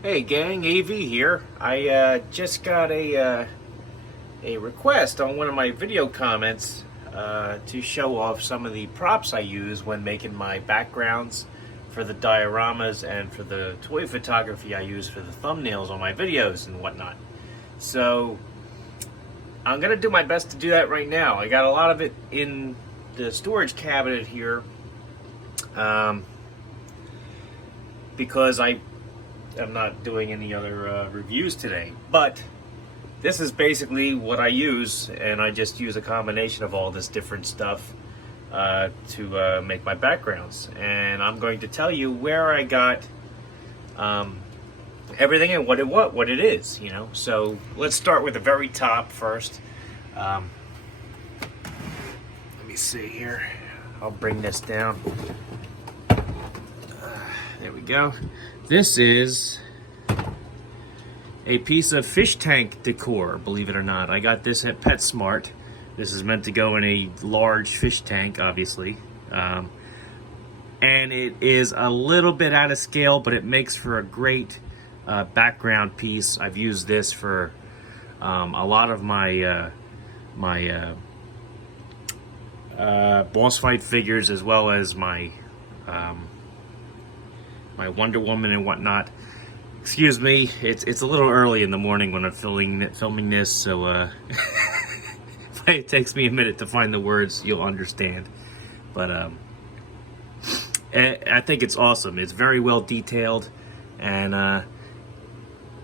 Hey gang, AV here. I just got a request on one of my video comments to show off some of the props I use when making my backgrounds for the dioramas and for the toy photography I use for the thumbnails on my videos and whatnot. So I'm gonna do my best to do that right now. I got a lot of it in the storage cabinet here because I'm not doing any other reviews today, but this is basically what I use, and I just use a combination of all this different stuff to make my backgrounds. And I'm going to tell you where I got everything and what it is, you know. So let's start with the very top first. Let me see here. I'll bring this down. There we go. This is a piece of fish tank decor, believe it or not. I got this at PetSmart. This is meant to go in a large fish tank, obviously. And it is a little bit out of scale, but it makes for a great background piece. I've used this for a lot of my boss fight figures, as well as my my Wonder Woman and whatnot. Excuse me, it's a little early in the morning when I'm filming this, so if it takes me a minute to find the words, you'll understand. But I think it's awesome. It's very well detailed, and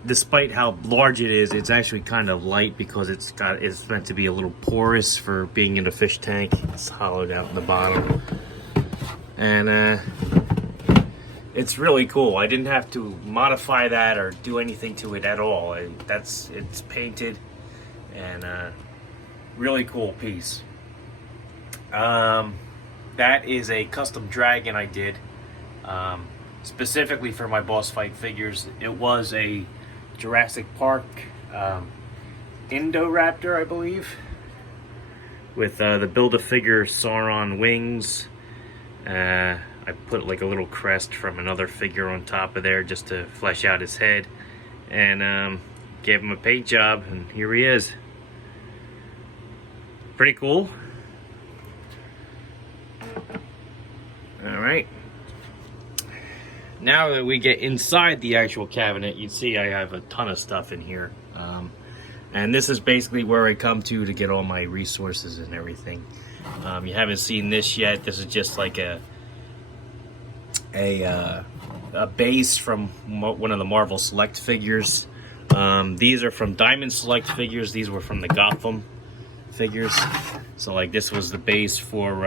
despite how large it is, it's actually kind of light because it's meant to be a little porous for being in a fish tank. It's hollowed out in the bottom, and it's really cool. I didn't have to modify that or do anything to it at all. It's painted, and really cool piece. That is a custom dragon I did specifically for my boss fight figures. It was a Jurassic Park Indoraptor, I believe, with the Build-A-Figure Sauron wings. I put like a little crest from another figure on top of there just to flesh out his head, and gave him a paint job, and here he is. Pretty cool. Alright, now that we get inside the actual cabinet, you see I have a ton of stuff in here, and this is basically where I come to get all my resources and everything. You haven't seen this yet. This is just like a base from one of the Marvel Select figures. These are from Diamond Select figures. These were from the Gotham figures. So like this was the base for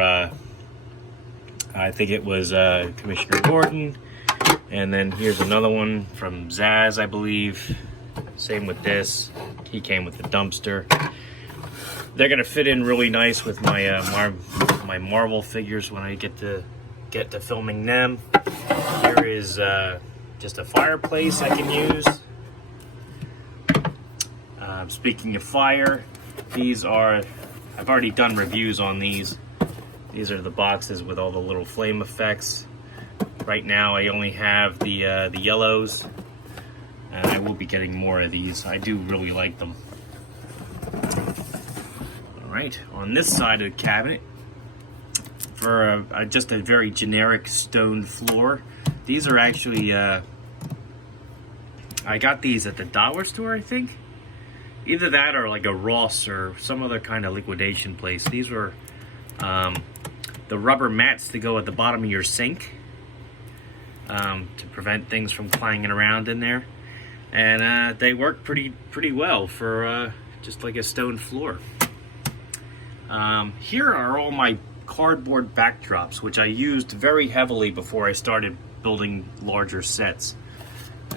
I think it was Commissioner Gordon, and then here's another one from Zaz, I believe. Same with this. He came with the dumpster. They're gonna fit in really nice with my my Marvel figures when I get to filming them. Here is just a fireplace I can use. Speaking of fire, these are, I've already done reviews on these. These are the boxes with all the little flame effects. Right now I only have the yellows, and I will be getting more of these. I do really like them. Alright, on this side of the cabinet, for just a very generic stone floor. These are actually, I got these at the dollar store, I think. Either that or like a Ross or some other kind of liquidation place. These were the rubber mats to go at the bottom of your sink to prevent things from clanging around in there. And they work pretty well for just like a stone floor. Here are all my cardboard backdrops, which I used very heavily before I started building larger sets.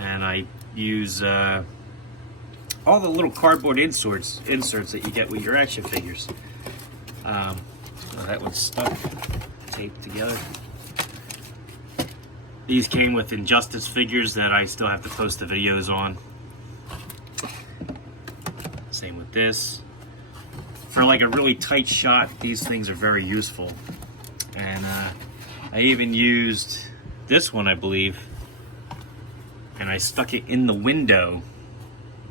And I use all the little cardboard inserts that you get with your action figures. So that one's stuck, taped together. These came with Injustice figures that I still have to post the videos on. Same with this. For like a really tight shot, these things are very useful. And I even used this one, I believe, and I stuck it in the window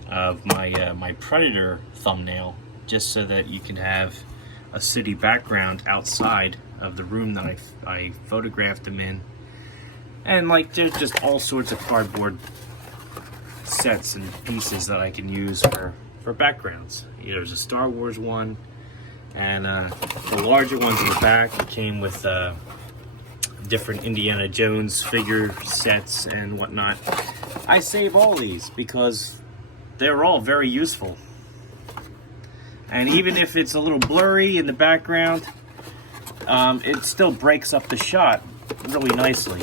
of my my Predator thumbnail, just so that you can have a city background outside of the room that I photographed them in. And like, there's just all sorts of cardboard sets and pieces that I can use for backgrounds. There's a Star Wars one, and the larger ones in the back came with different Indiana Jones figure sets and whatnot. I save all these because they're all very useful. And even if it's a little blurry in the background, it still breaks up the shot really nicely.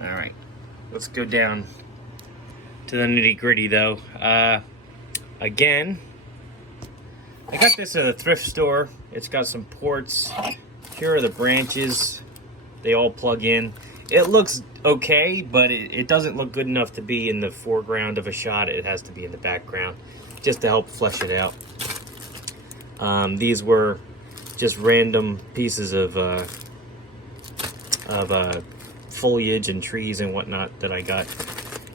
Alright, let's go down to the nitty-gritty though. Again, I got this at a thrift store. It's got some ports. Here are the branches. They all plug in. It looks okay, but it doesn't look good enough to be in the foreground of a shot. It has to be in the background, just to help flesh it out. These were just random pieces of foliage and trees and whatnot that I got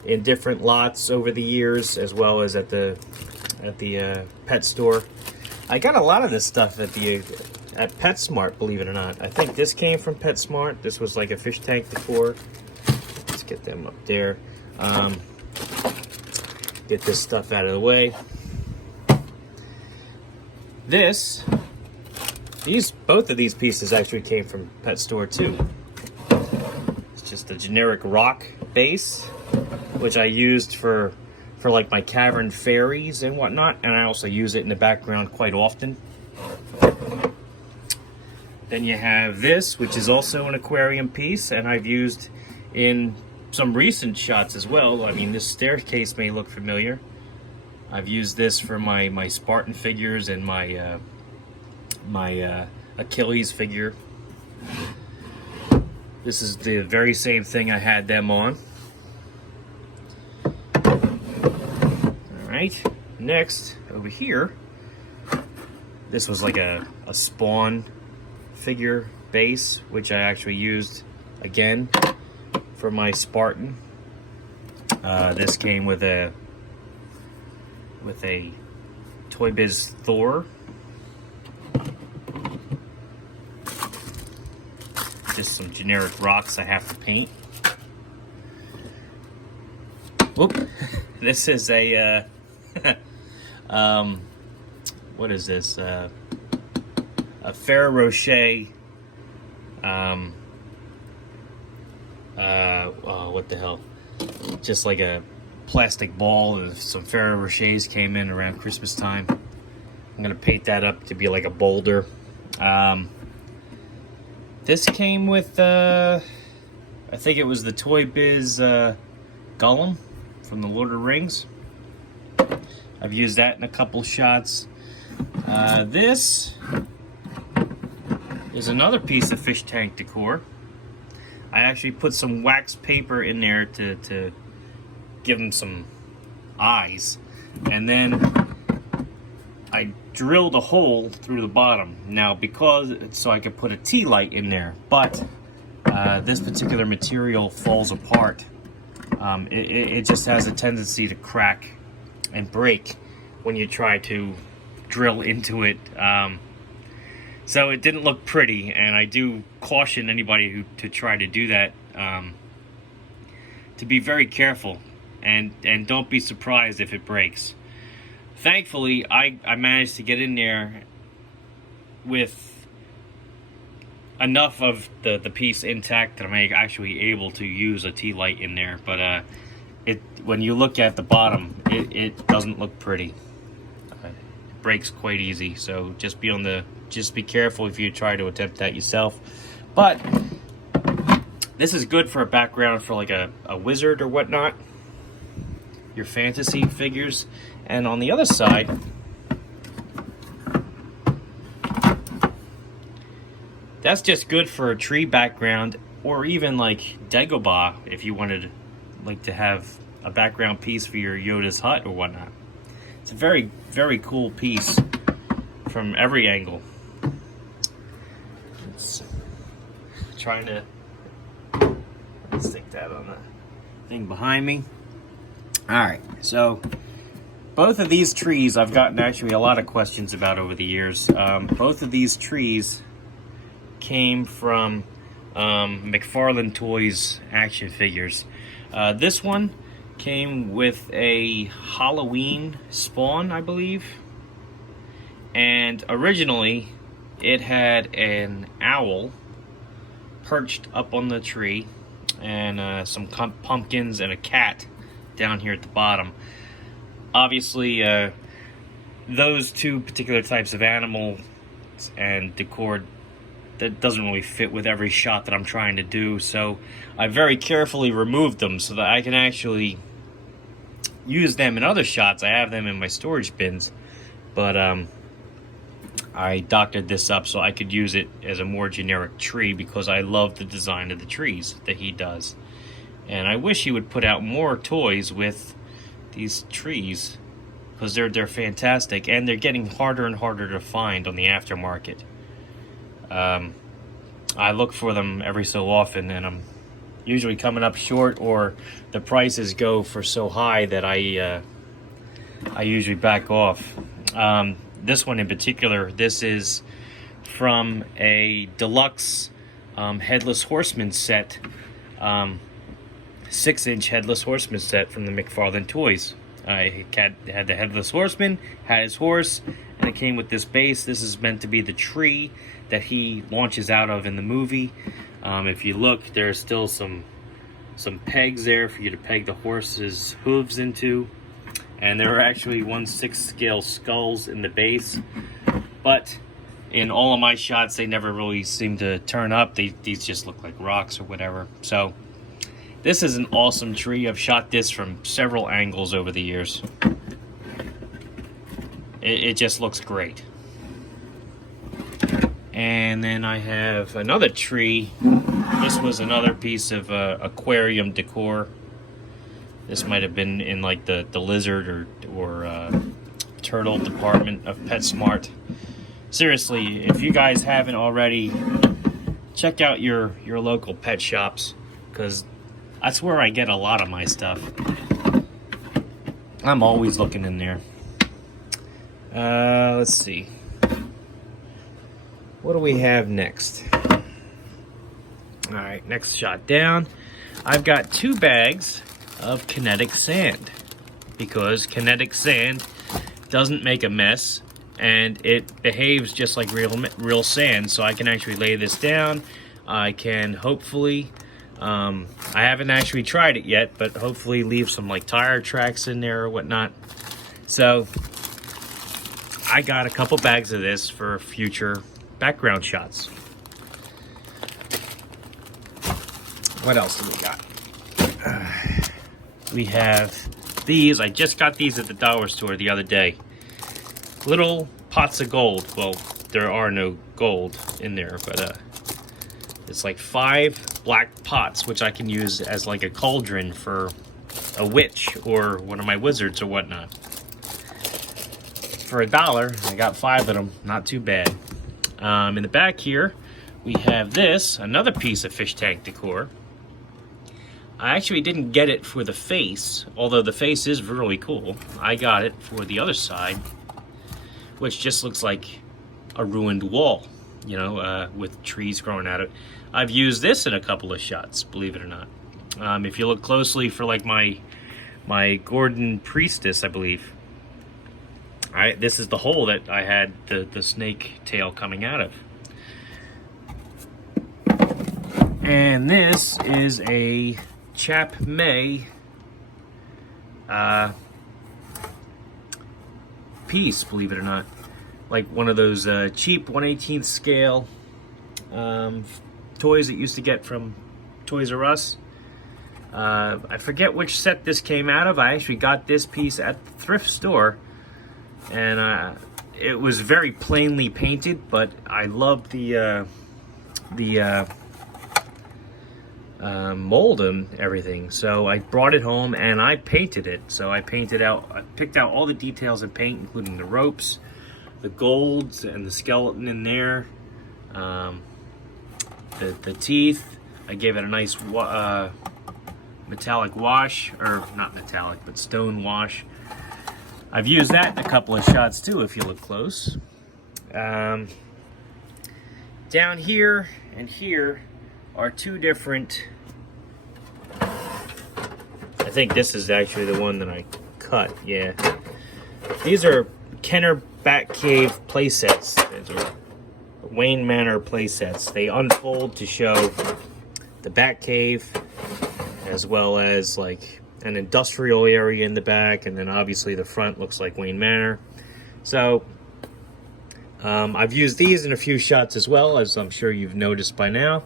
in different lots over the years, as well as at the pet store. I got a lot of this stuff at PetSmart, believe it or not. I think this came from PetSmart. This was like a fish tank decor. Let's get them up there. Get this stuff out of the way. Both of these pieces actually came from Pet Store too. It's just a generic rock base, which I used for like my cavern fairies and whatnot, and I also use it in the background quite often. Then you have this, which is also an aquarium piece, and I've used in some recent shots as well. I mean, this staircase may look familiar. I've used this for my Spartan figures and my Achilles figure. This is the very same thing I had them on. Alright, next, over here, this was like a Spawn figure base, which I actually used again for my Spartan. This came with a Toy Biz Thor. Just some generic rocks I have to paint. Whoop. This is a what is this? A Ferrero Rocher. What the hell? Just like a plastic ball, and some Ferrero Rochers came in around Christmas time. I'm gonna paint that up to be like a boulder. This came with I think it was the Toy Biz Gollum from the Lord of the Rings. I've used that in a couple shots. This is another piece of fish tank decor. I actually put some wax paper in there to give them some eyes, and then I drilled a hole through the bottom. Now, so I could put a tea light in there, but this particular material falls apart. It just has a tendency to crack and break when you try to drill into it. So it didn't look pretty, and I do caution anybody to try to do that to be very careful, and don't be surprised if it breaks. Thankfully, I managed to get in there with enough of the piece intact that I'm actually able to use a tea light in there. But when you look at the bottom, it doesn't look pretty. It breaks quite easy, so just be careful if you try to attempt that yourself. But this is good for a background for like a wizard or whatnot, your fantasy figures. And on the other side, that's just good for a tree background, or even like Dagobah if you wanted like to have a background piece for your Yoda's hut or whatnot. It's a very, very cool piece from every angle. It's trying to Stick that on the thing behind me. All right, so both of these trees I've gotten actually a lot of questions about over the years. Both of these trees came from McFarlane Toys action figures. This one came with a Halloween spawn, I believe. And originally, it had an owl perched up on the tree, and some pumpkins and a cat down here at the bottom. Obviously, those two particular types of animals and decor, that doesn't really fit with every shot that I'm trying to do, so I very carefully removed them so that I can actually use them in other shots. I have them in my storage bins, but I doctored this up so I could use it as a more generic tree because I love the design of the trees that he does. And I wish he would put out more toys with these trees because they're fantastic, and they're getting harder and harder to find on the aftermarket. I look for them every so often, and I'm usually coming up short, or the prices go for so high that I usually back off. This one in particular, this is from a deluxe Headless Horseman set, 6-inch Headless Horseman set from the McFarlane Toys. It had the Headless Horseman, had his horse, and it came with this base. This is meant to be the tree that he launches out of in the movie. If you look, there's still some pegs there for you to peg the horse's hooves into. And there are actually 1/6 scale skulls in the base, but in all of my shots, they never really seem to turn up. These just look like rocks or whatever. So this is an awesome tree. I've shot this from several angles over the years. It just looks great. And then I have another tree. This was another piece of aquarium decor. This might have been in like the lizard or turtle department of PetSmart. Seriously, if you guys haven't already, check out your local pet shops, because that's where I get a lot of my stuff. I'm always looking in there. Let's see. What do we have next? All right, next shot down. I've got 2 bags of kinetic sand, because kinetic sand doesn't make a mess and it behaves just like real sand. So I can actually lay this down. I can hopefully, I haven't actually tried it yet, but hopefully leave some like tire tracks in there or whatnot. So I got a couple bags of this for future background shots. What else do we got? We have these. I just got these at the dollar store the other day. Little pots of gold. Well, there are no gold in there, but it's like 5 black pots, which I can use as like a cauldron for a witch or one of my wizards or whatnot. For $1, I got 5 of them. Not too bad. In the back here, we have this, another piece of fish tank decor. I actually didn't get it for the face, although the face is really cool. I got it for the other side, which just looks like a ruined wall, you know, with trees growing out of it. I've used this in a couple of shots, believe it or not. If you look closely for like my Gordon Priestess, I believe. This is the hole that I had the snake tail coming out of. And this is a Chap May piece, believe it or not. Like one of those cheap 1/18 scale toys that you used to get from Toys R Us. I forget which set this came out of. I actually got this piece at the thrift store, and it was very plainly painted, but I loved the mold and everything, so I brought it home and I painted it. So I picked out all the details in paint, including the ropes, the golds, and the skeleton in there, the teeth. I gave it a nice metallic wash, or not metallic, but stone wash. I've used that in a couple of shots too, if you look close. Down here and here are two different, I think this is actually the one that I cut, yeah. These are Kenner Batcave playsets. These are Wayne Manor playsets. They unfold to show the Batcave, as well as like an industrial area in the back, and then obviously the front looks like Wayne Manor. So I've used these in a few shots as well, as I'm sure you've noticed by now.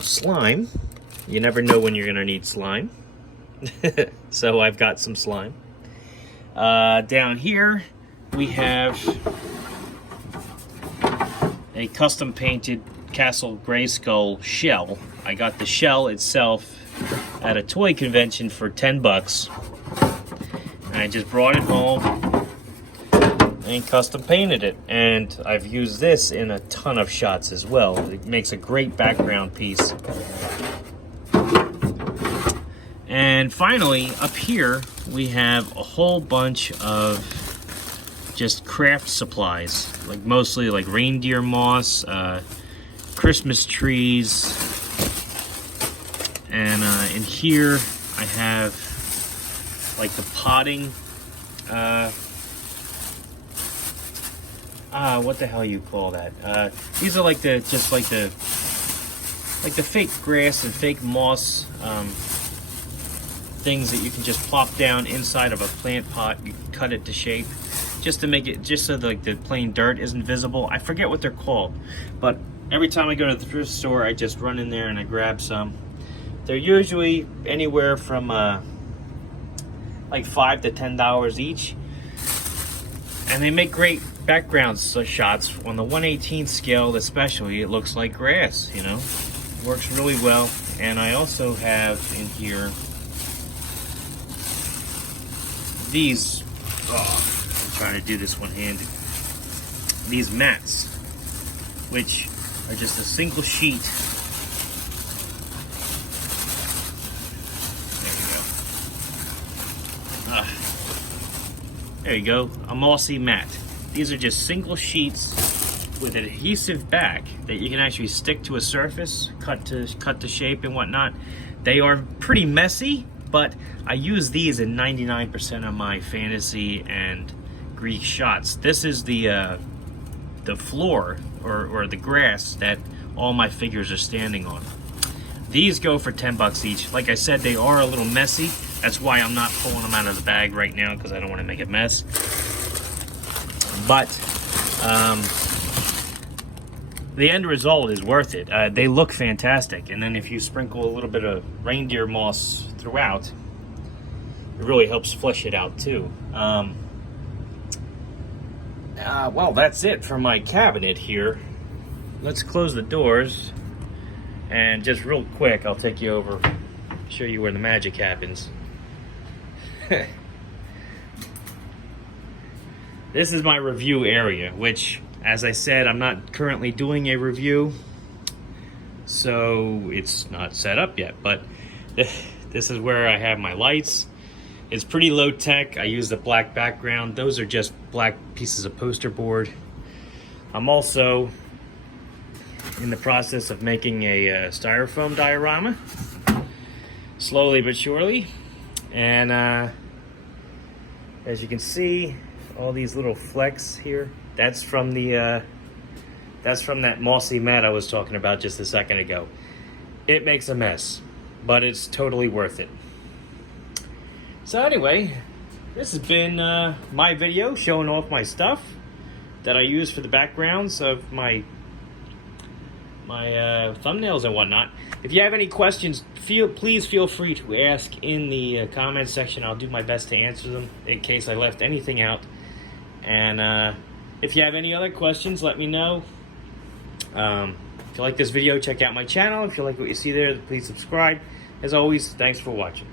Slime, you never know when you're gonna need slime. So I've got some slime. Down here we have a custom painted Castle Grayskull shell. I got the shell itself at a toy convention for 10 bucks. And I just brought it home and custom painted it. And I've used this in a ton of shots as well. It makes a great background piece. And finally, up here, we have a whole bunch of just craft supplies, like mostly like reindeer moss, Christmas trees, and in here I have like the potting, what the hell you call that? These are like the fake grass and fake moss things that you can just plop down inside of a plant pot. You can cut it to shape, just to make it, just so like the plain dirt isn't visible. I forget what they're called, but every time I go to the thrift store, I just run in there and I grab some. They're usually anywhere from like $5 to $10 each, and they make great background shots. On the 1/18 scale especially, it looks like grass, you know. Works really well. And I also have in here these, I'm trying to do this one-handed, these mats, which are just a single sheet. There you go, a mossy mat. These are just single sheets with an adhesive back that you can actually stick to a surface, cut to shape and whatnot. They are pretty messy, but I use these in 99% of my fantasy and Greek shots. This is the floor or the grass that all my figures are standing on. These go for 10 bucks each. Like I said, they are a little messy. That's why I'm not pulling them out of the bag right now, because I don't want to make a mess. But the end result is worth it. They look fantastic. And then if you sprinkle a little bit of reindeer moss throughout, it really helps flesh it out too. Well, that's it for my cabinet here. Let's close the doors. And just real quick, I'll take you over, show you where the magic happens. This is my review area, which, as I said, I'm not currently doing a review, so it's not set up yet, but this is where I have my lights. It's pretty low tech. I use the black background. Those are just black pieces of poster board. I'm also in the process of making a styrofoam diorama, slowly but surely. And as you can see, all these little flecks here, that's from that mossy mat I was talking about just a second ago. It makes a mess, but it's totally worth it. So anyway, this has been my video showing off my stuff that I use for the backgrounds of my thumbnails and whatnot. If you have any questions, please feel free to ask in the comment section. I'll do my best to answer them in case I left anything out. And if you have any other questions, let me know. If you like this video, check out my channel. If you like what you see there, please subscribe. As always, thanks for watching.